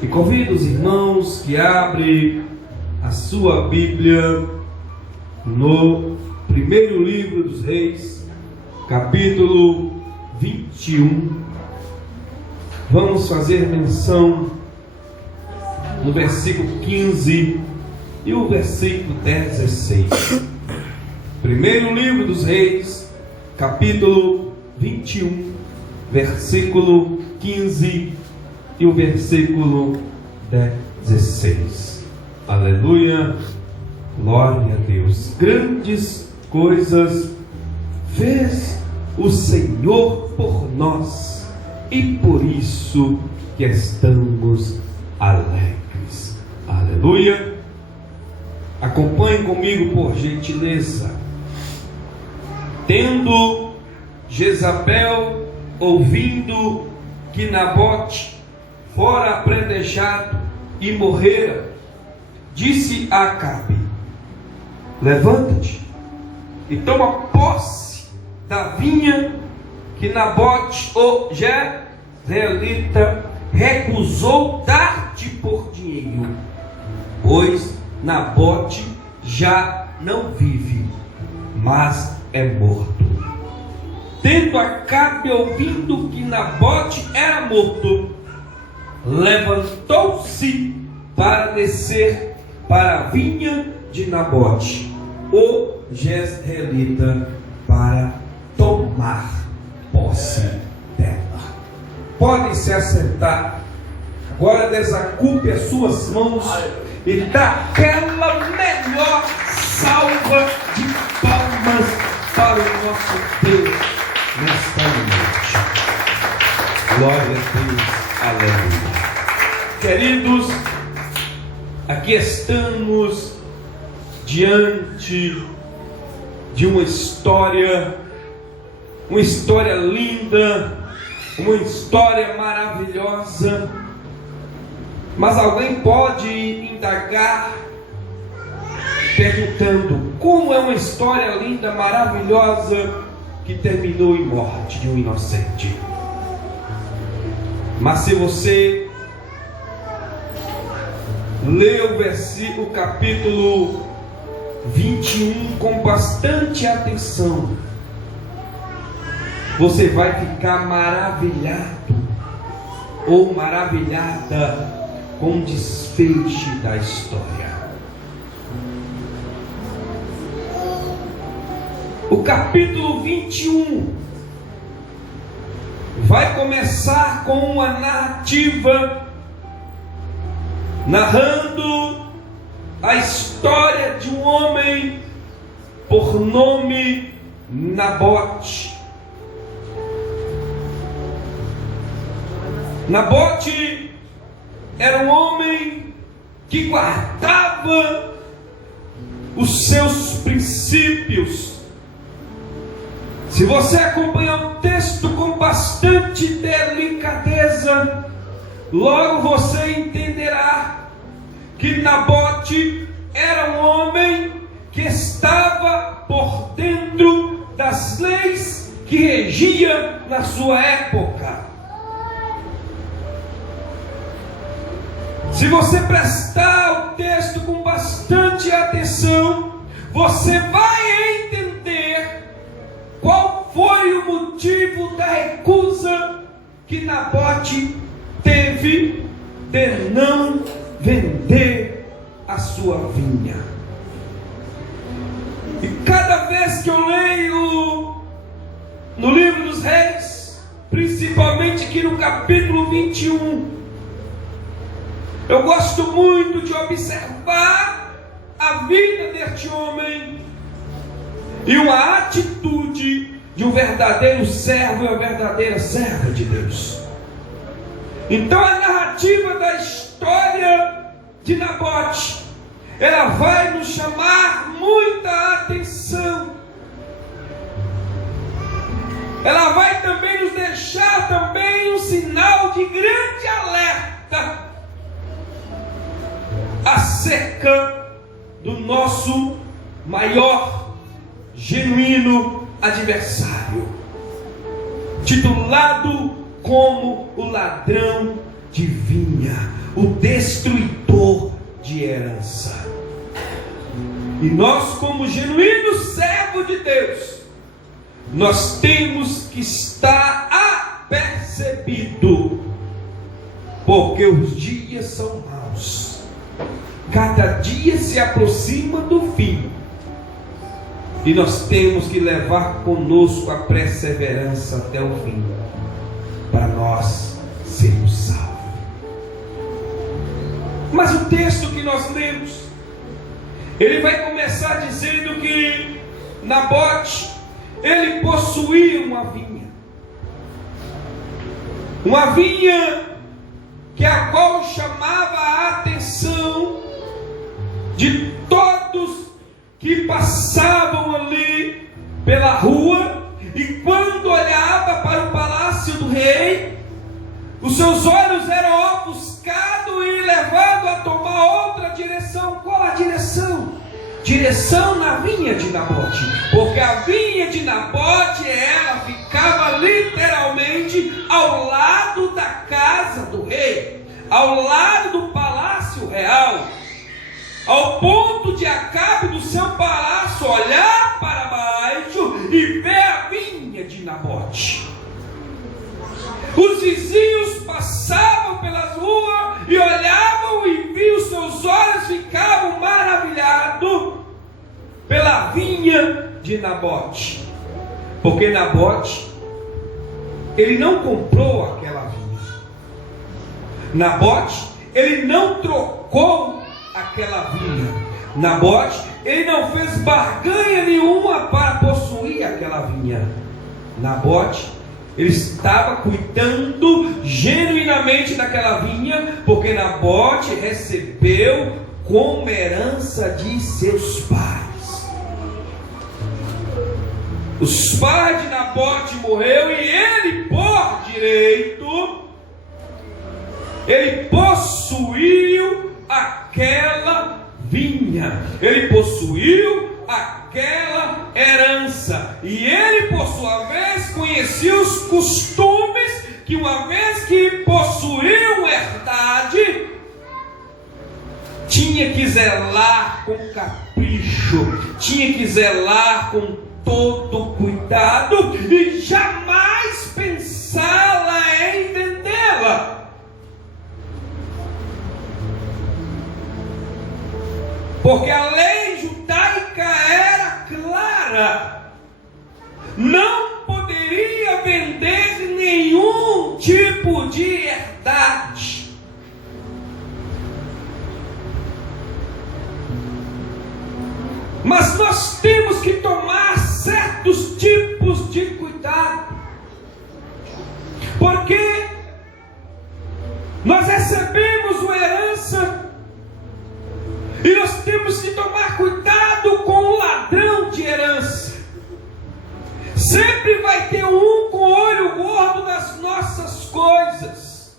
E convido os irmãos que abrem a sua Bíblia no primeiro livro dos Reis, capítulo 21. Vamos fazer menção no versículo 15 e o versículo 16. Primeiro livro dos Reis, capítulo 21, versículo 15 e o versículo 16. Aleluia, glória a Deus. Grandes coisas fez o Senhor por nós, e por isso que estamos alegres. Aleluia. Acompanhe comigo, por gentileza. Tendo Jezabel ouvindo que Nabote fora apredejado e morrera, disse a Acabe: levanta-te e toma posse da vinha que Nabote, o jezreelita, recusou dar-te por dinheiro, pois Nabote já não vive, mas é morto. Tendo Acabe ouvido que Nabote era morto, levantou-se para descer para a vinha de Nabote, o jezreelita, para tomar posse dela. Podem se assentar. Agora desacupe as suas mãos e dá aquela melhor salva de palmas para o nosso Deus nesta noite. Glória a Deus, aleluia. Queridos, aqui estamos diante de uma história linda, uma história maravilhosa. Mas alguém pode indagar perguntando: como é uma história linda, maravilhosa, que terminou em morte de um inocente? Mas se você lê o versículo, capítulo 21 com bastante atenção, você vai ficar maravilhado ou maravilhada com o desfecho da história. O capítulo 21 vai começar com uma narrativa narrando a história de um homem por nome Nabote. Nabote era um homem que guardava os seus princípios. Se você acompanhar o texto com bastante delicadeza, logo você entenderá que Nabote era um homem que estava por dentro das leis que regia na sua época. Se você prestar o texto com bastante atenção, você vai entender qual foi o motivo da recusa que Nabote teve de não vender a sua vinha. E cada vez que eu leio no livro dos Reis, principalmente aqui no capítulo 21, eu gosto muito de observar a vida deste homem e uma atitude de um verdadeiro servo e uma verdadeira serva de Deus. Então a narrativa da história de Nabote, ela vai nos chamar muita atenção. Ela vai também nos deixar também um sinal de grande alerta acerca do nosso maior, genuíno adversário, titulado como o ladrão de vinha, o destruidor de herança. E nós, como genuíno servo de Deus, nós temos que estar apercebido, porque os dias são maus. Cada dia se aproxima do fim. E nós temos que levar conosco a perseverança até o fim, para nós sermos salvos. Mas o texto que nós lemos, ele vai começar dizendo que Nabote, ele possuía uma vinha que a qual chamava a atenção de todos que passavam ali pela rua, e quando olhava para o palácio do rei, os seus olhos eram ofuscados e levados a tomar outra direção. Qual a direção? Direção na vinha de Nabote, porque a vinha de Nabote, ela ficava literalmente ao lado da casa do rei, ao lado do palácio real, ao ponto de Acabe do seu palácio olhar para baixo e ver a vinha de Nabote. Os vizinhos passavam pelas ruas e olhavam e viam, seus olhos ficavam maravilhados pela vinha de Nabote. Porque Nabote, ele não comprou aquela vinha. Nabote, ele não trocou aquela vinha. Nabote, ele não fez barganha nenhuma para possuir aquela vinha. Nabote, ele estava cuidando genuinamente daquela vinha, porque Nabote recebeu como herança de seus pais. Os pais de Nabote morreram e ele, por direito, ele possuiu aquela vinha. Ele possuiu aquela herança, e ele, por sua vez, conhecia os costumes que, uma vez que possuiu herdade, tinha que zelar com capricho, tinha que zelar com todo cuidado e jamais pensá-la em vendê-la. Porque a lei judaica era clara: não poderia vender nenhum tipo de herdade. Mas nós temos que tomar certos tipos de cuidado, porque nós recebemos uma herança e nós temos que tomar cuidado com o ladrão de herança. Sempre vai ter um com o olho gordo nas nossas coisas.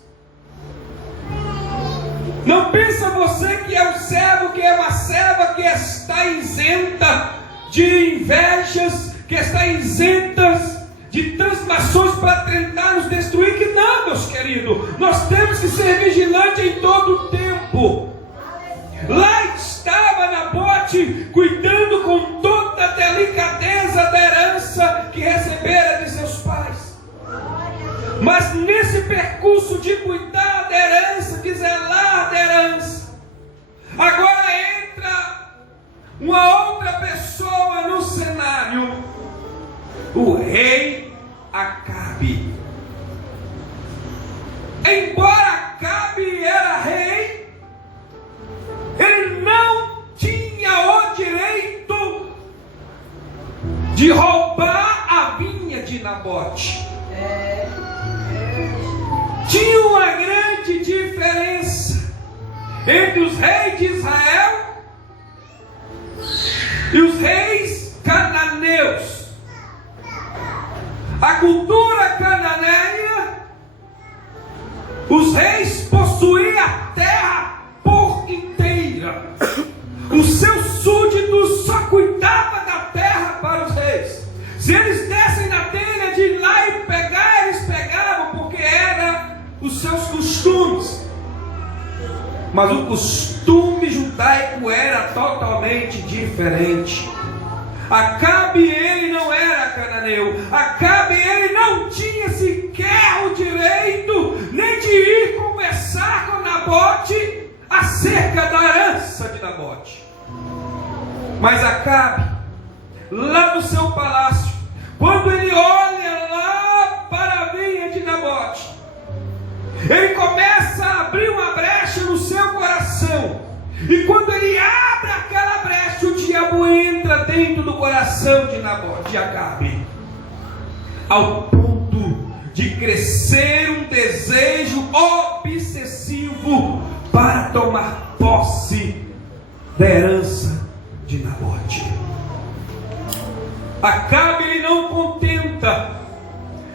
Não pensa você que é um servo, que é uma serva que está isenta de invejas, que está isenta de transnações para tentar nos destruir. Que não, meus queridos. Nós temos que ser vigilantes em todo o tempo. Lá estava Nabote cuidando com toda a delicadeza da herança que recebera de seus pais. Mas nesse percurso de cuidar da herança, de zelar da herança, agora entra uma outra pessoa no cenário: o rei Acabe. Embora Acabe era rei, ele não tinha o direito de roubar a vinha de Nabote. Tinha uma grande diferença entre os reis de Israel e os reis cananeus. A cultura cananeia, os reis possuíam a terra por inteira. Os seus súditos só cuidavam da terra para os reis. Se eles dessem na telha de ir lá e pegar, eles pegavam, porque eram os seus costumes. Mas o costume judaico era totalmente diferente. Acabe, ele não era cananeu. Acabe, ele não tinha sequer o direito nem de ir conversar com Nabote acerca da herança de Nabote. Mas Acabe, lá no seu palácio, quando ele olha lá para a vinha de Nabote, ele começa a abrir uma brecha no seu coração. E quando ele abre aquela brecha, o diabo entra dentro do coração de Nabote, de Acabe, ao ponto de crescer um desejo obsessivo para tomar posse da herança de Nabote. Acabe, ele não contenta,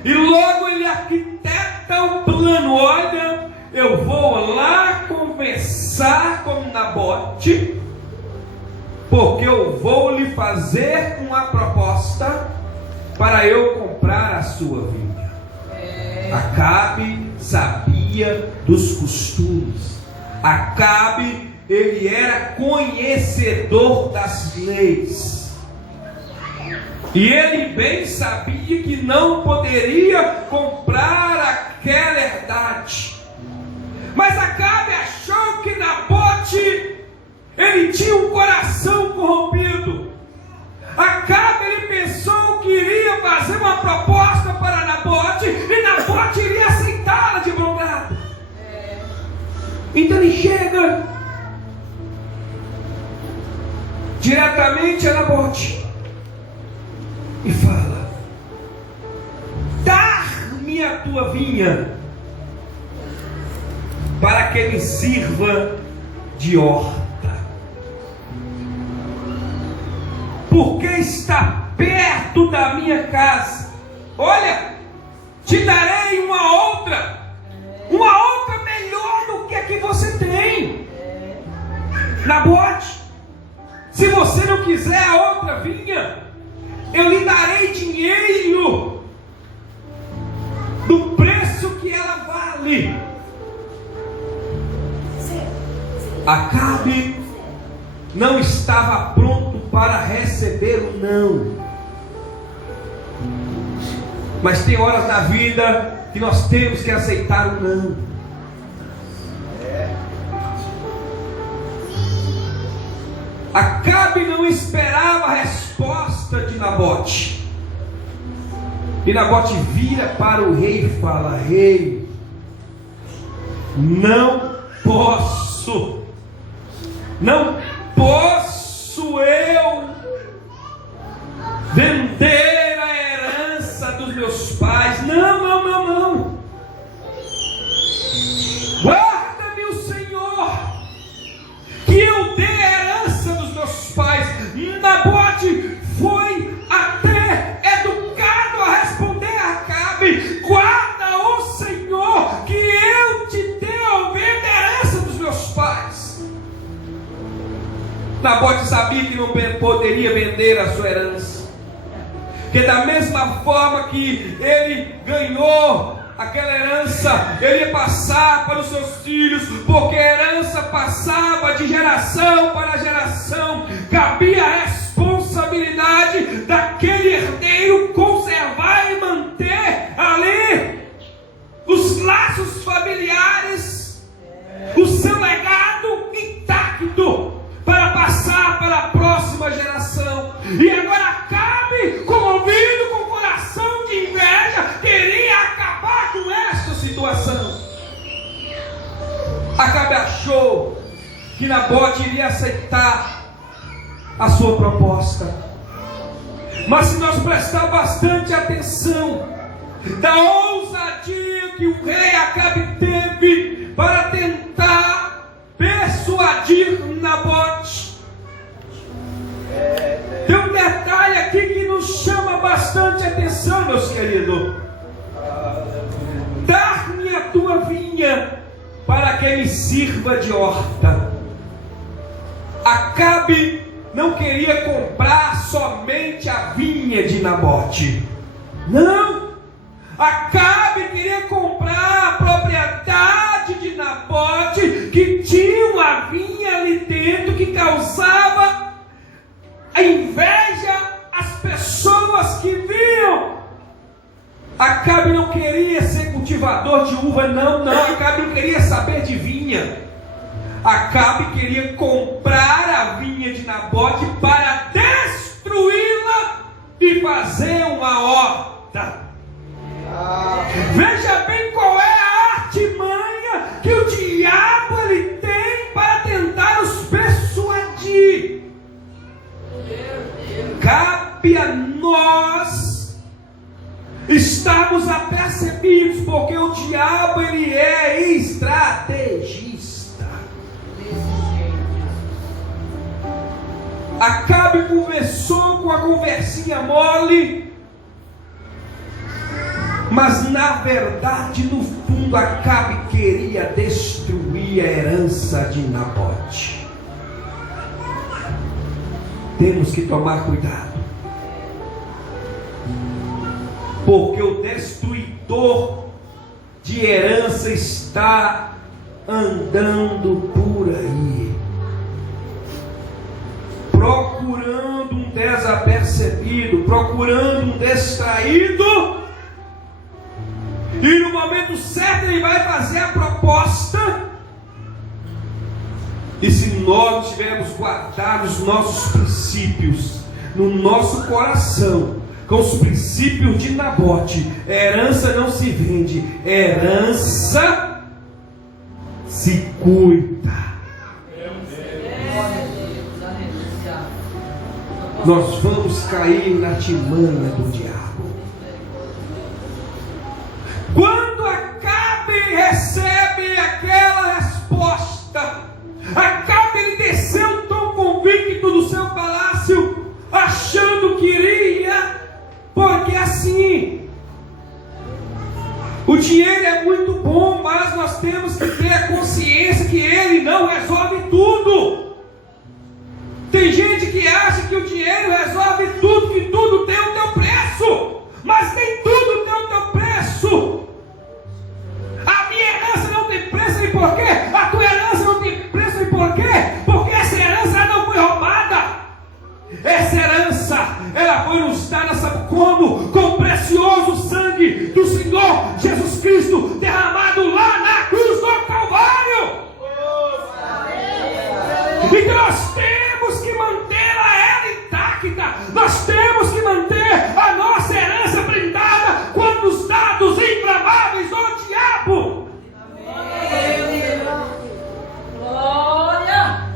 e logo ele arquiteta um plano. Olha, eu vou lá conversar com Nabote, porque eu vou lhe fazer uma proposta para eu comprar a sua vinha. Acabe sabia dos costumes. Acabe, ele era conhecedor das leis. E ele bem sabia que não poderia comprar aquela herdade. Mas Acabe achou que Nabote, ele tinha um coração corrompido. Acabe, ele pensou que iria fazer uma proposta para Nabote, e Nabote iria aceitá-la de bom grado. Então ele chega diretamente a Nabote e fala: dar-me a tua vinha, para que me sirva de horta, porque está perto da minha casa. Olha, te darei uma outra melhor do que a que você tem. Nabote, se você não quiser a outra vinha, eu lhe darei dinheiro do preço que ela vale. Acabe não estava pronto para receber o não. Mas tem horas na vida que nós temos que aceitar o não. Acabe não esperava a resposta de Nabote. E Nabote vira para o rei e fala: rei, não posso eu vender a herança dos meus pais. Não. Guarda-me o Senhor, que eu dê a herança dos meus pais. Nabote foi até educado a responder a Acabe: guarda o Senhor, que eu te devolver a herança dos meus pais. Nabote sabia que não poderia vender a sua herança, que da mesma forma que ele ganhou aquela herança, ele ia passar para os seus filhos, porque a herança passava de geração para geração. Cabia a responsabilidade daquele herdeiro conservar e manter ali os laços familiares, o seu legado intacto, para passar para a próxima geração. E agora Acabe, comovido, com o coração de inveja, queria acabar com esta situação. Acabe achou que Nabote iria aceitar a sua proposta. Mas se nós prestar bastante atenção da ousadia que o rei Acabe teve para tentar persuadir Nabote, tem um detalhe aqui que nos chama bastante atenção, meus queridos. Dar-me a tua vinha, para que me sirva de horta. Acabe não queria comprar somente a vinha de Nabote. Não! Acabe queria comprar a propriedade de Nabote, que tinha que causava a inveja às pessoas que viam. Acabe não queria ser cultivador de uva, não. Acabe não queria saber de vinha. Acabe queria comprar a vinha de Nabote para destruí-la e fazer uma horta. Veja bem qual é a artimanha que o diabo ele tem para tentar os persuadir. Cabe a nós estarmos apercebidos, porque o diabo ele é estrategista. Acabe conversou com a conversinha mole, mas na verdade, no fundo, Acabe queria destruir a herança de Nabote. Temos que tomar cuidado, porque o destruidor de herança está andando por aí, procurando um desapercebido, procurando um distraído, e no momento certo ele vai fazer a proposta. E se nós tivermos guardado os nossos princípios no nosso coração, com os princípios de Nabote, herança não se vende, herança se cuida. Nós vamos cair na artimanha do diabo. Quando Acabe recebe aquela resposta, Acabe ele desceu tão convicto do seu palácio, achando que iria, porque assim, o dinheiro é muito bom, mas nós temos que ter a consciência que ele não resolve tudo. Tem gente que acha que o dinheiro resolve tudo, que tudo tem o teu preço, mas nem tudo tem o teu preço. A minha herança não tem preço, e por quê? A tua herança não tem preço, e por quê? Porque essa herança não foi roubada. Essa herança, ela foi nos dada, sabe como? Com o precioso sangue do Senhor Jesus Cristo, derramado lá na cruz do Calvário. E que nós temos que manter ela intacta. Nós temos que manter a nossa herança blindada contra os dados inflamáveis do diabo.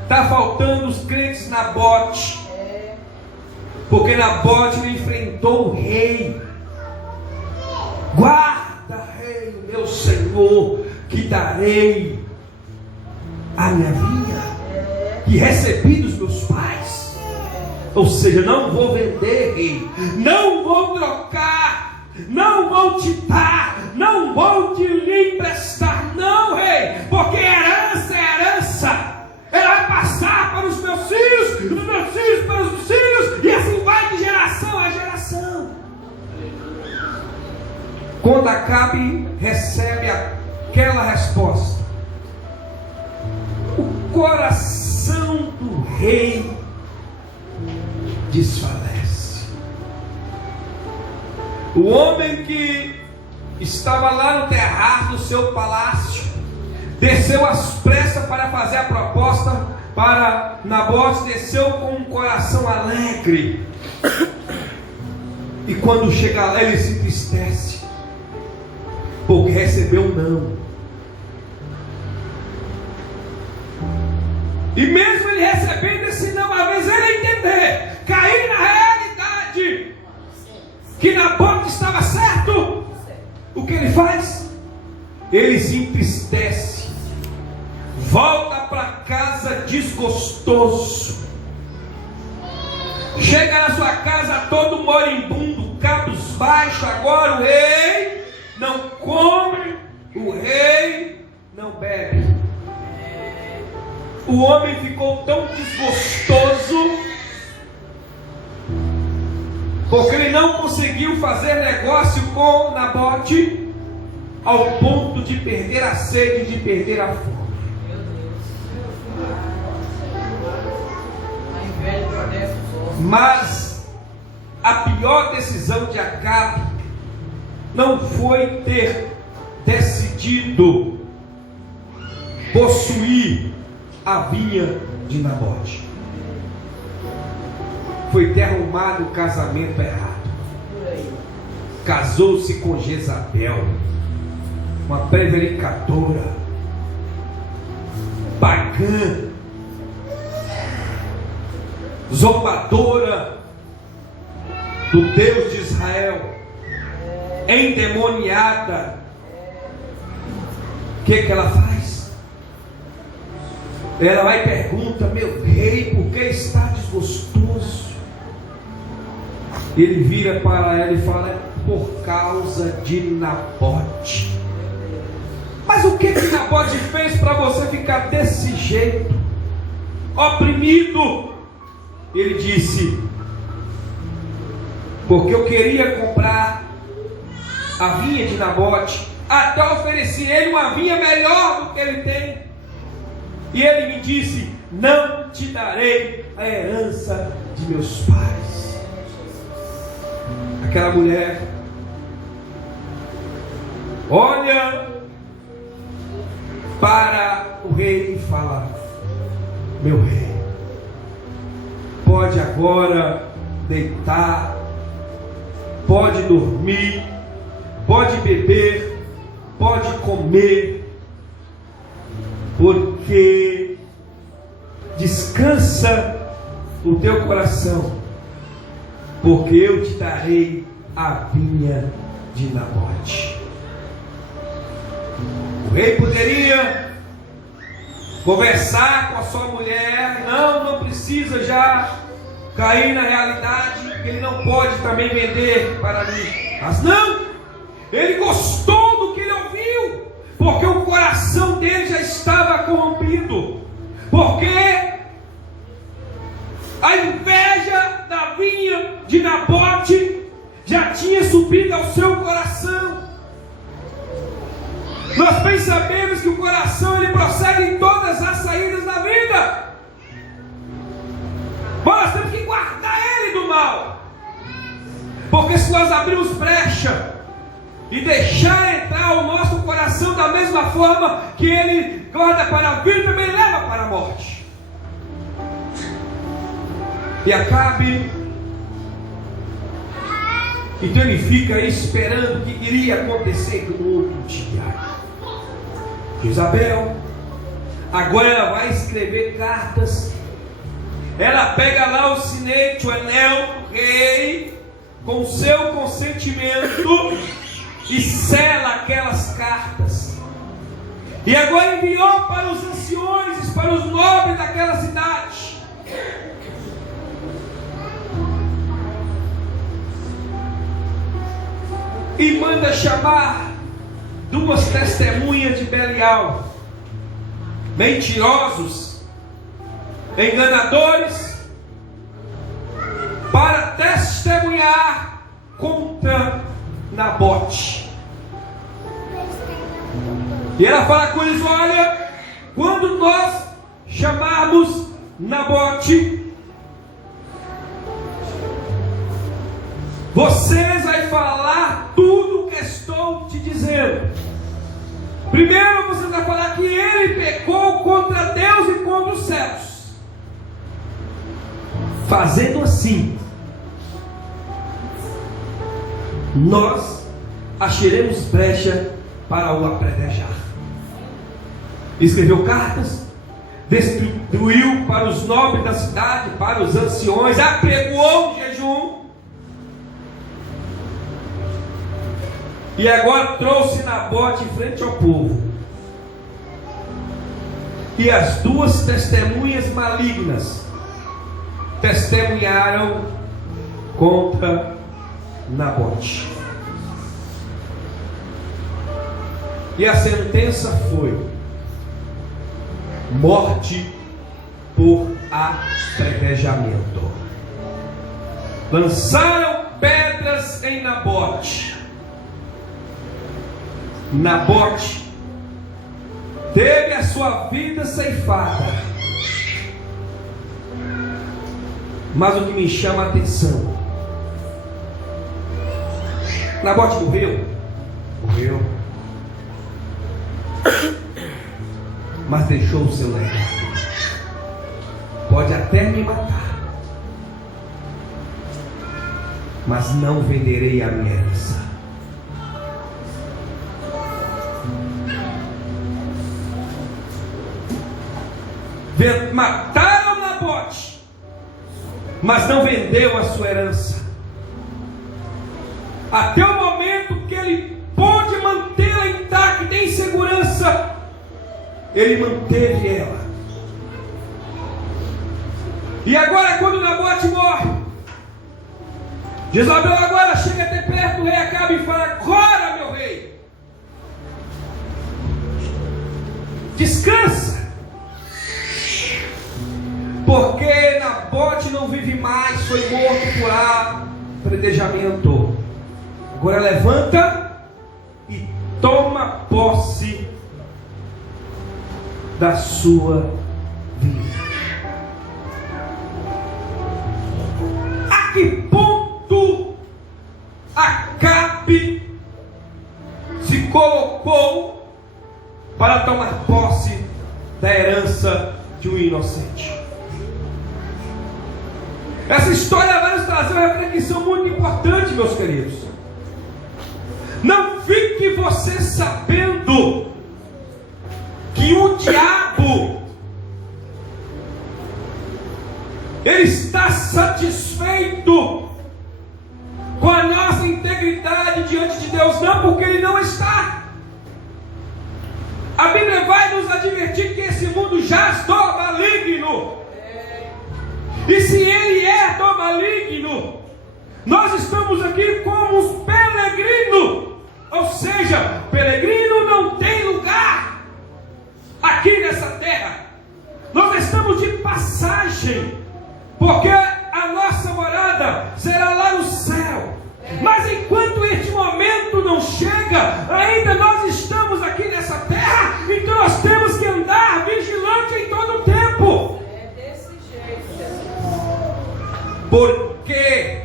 Está faltando os crentes Nabote, porque Nabote enfrentou o rei. Guarda, rei, meu senhor, que darei a minha vinha que recebi dos meus pais. Ou seja, não vou vender, rei, não vou trocar, não vou te dar, não vou te lhe emprestar, não, rei, porque herança é herança. Ela vai passar para os meus filhos, dos meus filhos para os filhos, e assim vai de geração a geração. Quando Acabe recebe aquela resposta, o coração do rei desfalece. O homem que estava lá no terraço do seu palácio desceu às pressas para fazer a proposta para Nabote, desceu com um coração alegre. E quando chega lá, ele se entristece, porque recebeu um não. E mesmo ele recebendo esse não, às vezes ele entender, cair na realidade que Nabote estava certo, o que ele faz? Ele se entristece, volta para casa desgostoso, chega na sua casa todo moribundo, cabisbaixo. Agora o rei não come, o rei não bebe. O homem ficou tão desgostoso, porque ele não conseguiu fazer negócio com Nabote, ao ponto de perder a sede, de perder a fome. Mas a pior decisão de Acabe não foi ter decidido possuir a vinha de Nabote, foi ter arrumado o casamento errado. Casou-se com Jezabel, uma prevaricadora, pagã, zombadora do Deus de Israel, endemoniada. O que ela faz? Ela vai e pergunta: meu rei, por que está desgostoso? Ele vira para ela e fala: por causa de Nabote. Mas o que Nabote fez para você ficar desse jeito, oprimido? Ele disse: porque eu queria comprar a vinha de Nabote, até ofereci a ele uma vinha melhor do que ele tem, e ele me disse: não te darei a herança de meus pais. Aquela mulher olha para o rei e fala: meu rei, pode agora deitar, pode dormir, pode beber, pode comer, porque descansa o teu coração, porque eu te darei a vinha de Nabote. O rei poderia conversar com a sua mulher: não precisa já cair na realidade que ele não pode também vender para mim. Mas não, ele gostou do que ele ouviu, porque o coração dele já estava corrompido, porque a inveja da vinha de Nabote já tinha subido ao seu coração. Nós bem sabemos que o coração ele prossegue em todas as saídas da vida. Nós temos que guardar ele do mal, porque se nós abrirmos brecha e deixar entrar o nosso coração da mesma forma que ele guarda para a vida, também leva para a morte. E Acabe, então ele fica esperando o que iria acontecer no outro dia. Jezabel, agora ela vai escrever cartas. Ela pega lá o sinete, o anel do rei, com seu consentimento, e sela aquelas cartas. E agora enviou para os anciões, para os nobres daquela cidade. E manda chamar duas testemunhas de Belial, mentirosos, enganadores, para testemunhar contra Nabote. E ela fala com eles: olha, quando nós chamarmos Nabote, vocês vão falar tudo o que estou te dizendo. Primeiro você vai falar que ele pecou contra Deus e contra os céus. Fazendo assim, nós acharemos brecha para o apedrejar. Escreveu cartas, distribuiu para os nobres da cidade, para os anciões, apregoou o jejum. E agora trouxe Nabote em frente ao povo. E as duas testemunhas malignas testemunharam contra Nabote. E a sentença foi morte por apedrejamento. Lançaram pedras em Nabote. Nabote teve a sua vida ceifada. Mas o que me chama a atenção, Nabote morreu? Morreu. Mas deixou o seu legado. Pode até me matar, mas não venderei a minha herança. Mataram Nabote, mas não vendeu a sua herança. Até o momento que ele pôde mantê-la intacta, em segurança, ele manteve ela. E agora, quando Nabote morre, Jezabel agora chega até perto do rei Acabe e fala: agora, meu rei, descansa, porque Nabote não vive mais, foi morto por apredejamento. Agora levanta e toma posse da sua vida. A que ponto Acabe se colocou para tomar posse da herança de um inocente? Essa história vai nos trazer uma reflexão muito importante, meus queridos. Não fique você sabendo que o diabo, ele está satisfeito com a nossa integridade diante de Deus. Não, porque ele não está. A Bíblia vai nos advertir que esse mundo jaz do maligno. E se ele é do maligno, nós estamos aqui como os peregrinos. Ou seja, peregrino não tem lugar aqui nessa terra. Nós estamos de passagem, porque a nossa morada será lá no céu. Mas enquanto este momento não chega, ainda nós estamos aqui nessa terra. Então nós temos que andar vigilante em todo o tempo. É desse jeito. Porque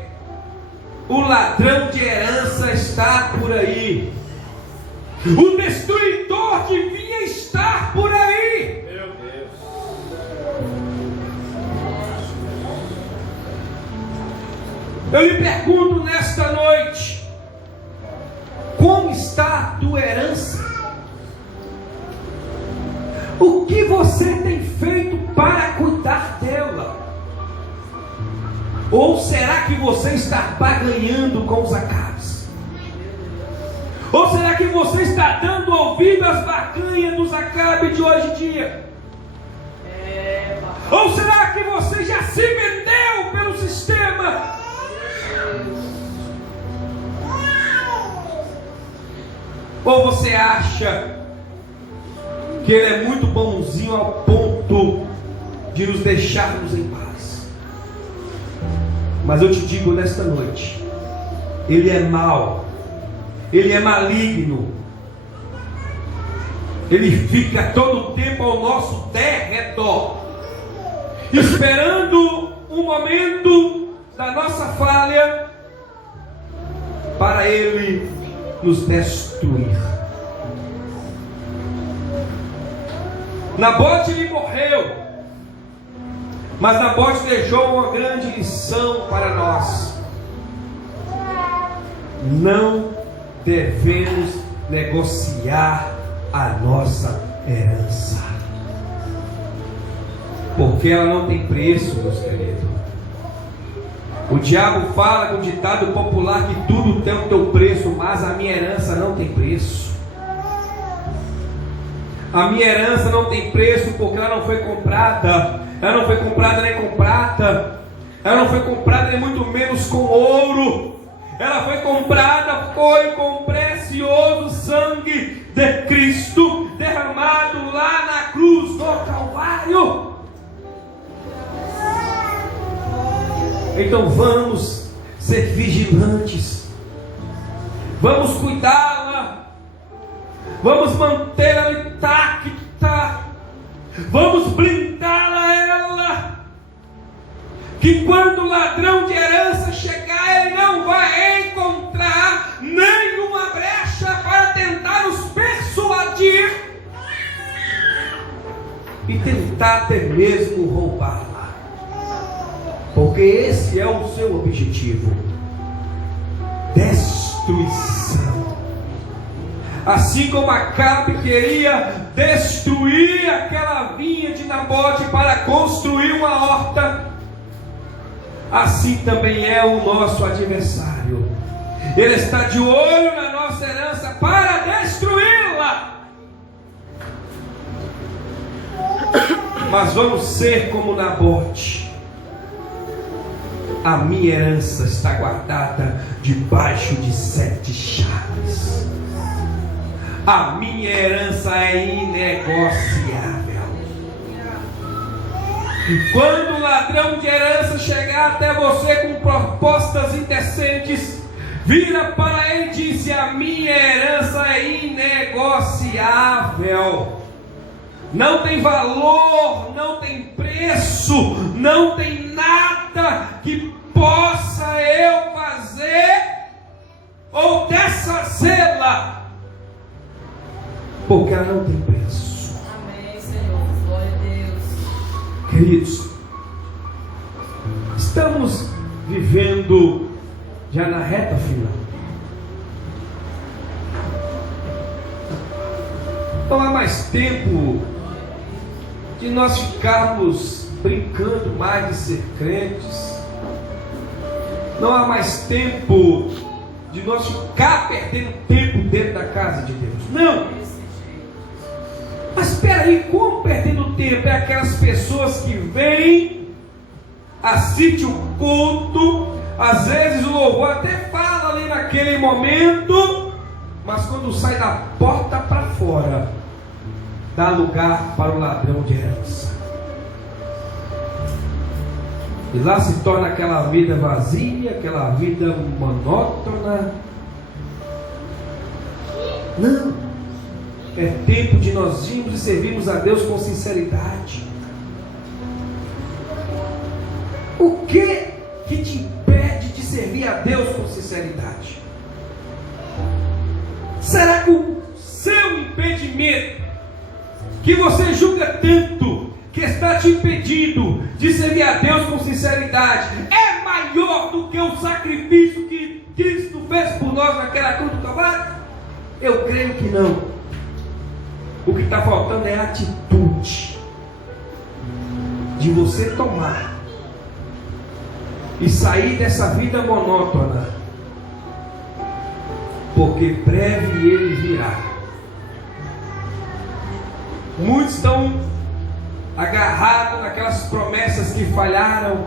o ladrão de herança está por aí. O destruidor devia estar por aí. Meu Deus. Eu lhe pergunto nesta noite: como está a tua herança? O que você tem feito para cuidar dela? Ou será que você está barganhando com os Acabes? Ou será que você está dando ouvido às barganhas dos Acabes de hoje em dia? Ou será que você já se vendeu pelo sistema? Ou você acha que ele é muito bonzinho ao ponto de nos deixarmos em paz? Mas eu te digo nesta noite, ele é mau, ele é maligno, ele fica todo o tempo ao nosso derredor, esperando um momento da nossa falha para ele nos destruir. Nabote ele morreu, mas Nabote deixou uma grande lição para nós. Não devemos negociar a nossa herança, porque ela não tem preço, meus queridos. O diabo fala com o ditado popular que tudo tem o teu preço, mas a minha herança não tem preço. A minha herança não tem preço porque ela não foi comprada. Ela não foi comprada nem com prata. Ela não foi comprada nem muito menos com ouro. Ela foi comprada com o precioso sangue de Cristo derramado lá na cruz do Calvário. Então vamos ser vigilantes. Vamos cuidá-la. Vamos mantê-la intacta. Vamos blindá-la a ela. que quando o ladrão de herança chegar, ele não vai encontrar nenhuma brecha para tentar nos persuadir e tentar até mesmo roubá-la, porque esse é o seu objetivo: destruição. Assim como Acabe queria destruir aquela vinha de Nabote para construir uma horta, assim também é o nosso adversário. Ele está de olho na nossa herança para destruí-la. Mas vamos ser como Nabote. A minha herança está guardada debaixo de 7 chaves. A minha herança é inegociável. E quando o ladrão de herança chegar até você com propostas indecentes, vira para ele e diz: a minha herança é inegociável. Não tem valor, não tem preço, não tem nada que possa eu fazer ou desfazê-la, porque ela não tem preço. Amém, Senhor. Glória a Deus. Queridos, estamos vivendo já na reta final. Não há mais tempo de nós ficarmos brincando mais de ser crentes. Não há mais tempo de nós ficar perdendo tempo dentro da casa de Deus. Não. Mas espera aí, como perdendo tempo? É aquelas pessoas que vêm, assistem o culto, às vezes o louvor até fala ali naquele momento, mas quando sai da porta para fora, dá lugar para o ladrão de herança. E lá se torna aquela vida vazia, aquela vida monótona. Não. É tempo de nós irmos e servirmos a Deus com sinceridade. O que te impede de servir a Deus com sinceridade? Será que o seu impedimento, que você julga tanto, que está te impedindo de servir a Deus com sinceridade, é maior do que o sacrifício que Cristo fez por nós naquela cruz do Calvário? Eu creio que não. O que está faltando é a atitude de você tomar e sair dessa vida monótona, porque breve ele virá. Muitos estão agarrados naquelas promessas que falharam,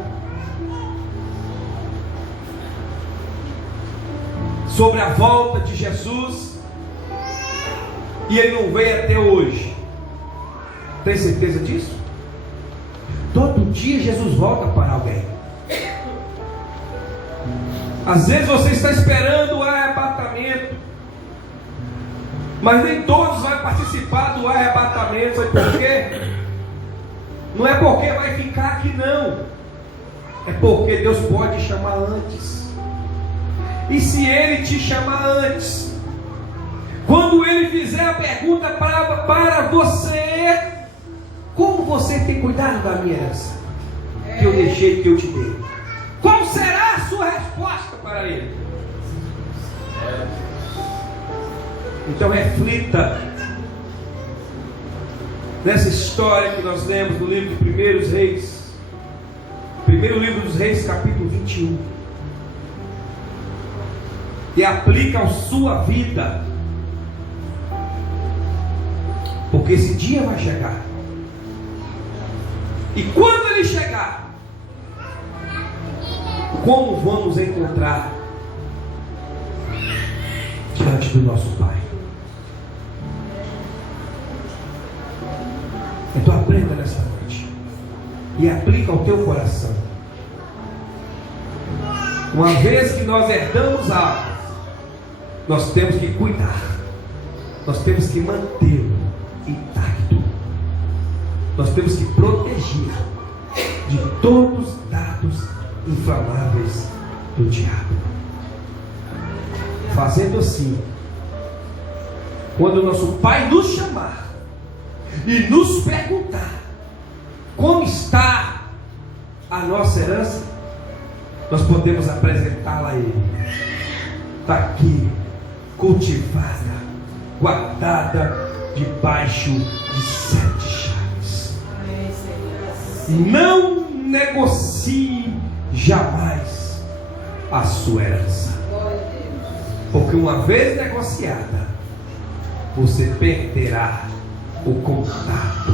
sobre a volta de Jesus, e ele não veio até hoje. Tem certeza disso? Todo dia Jesus volta para alguém. Às vezes você está esperando o arrebatamento, mas nem todos vão participar do arrebatamento. Sabe por quê? Não é porque vai ficar aqui, não. É porque Deus pode chamar antes. E se Ele te chamar antes, quando Ele fizer a pergunta para você: como você tem cuidado da minha herança que eu deixei, que eu te dei? Qual será a sua resposta para Ele? Então reflita nessa história que nós lemos no livro de 1 Reis, primeiro livro dos Reis, capítulo 21, e aplica a sua vida, porque esse dia vai chegar. E quando ele chegar, como vamos encontrar diante do nosso Pai? Então aprenda nessa noite e aplica ao teu coração. Uma vez que nós herdamos algo, nós temos que cuidar, nós temos que mantê-lo intacto, nós temos que proteger de todos os dados inflamáveis do diabo. Fazendo assim, quando o nosso Pai nos chamar e nos perguntar como está a nossa herança, nós podemos apresentá-la a Ele. Está aqui, cultivada, guardada debaixo de 7 chaves. Não negocie jamais a sua herança, porque uma vez negociada, você perderá o contato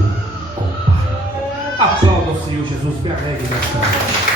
com o Pai. Aplauda o Senhor Jesus, me alegre nessa hora.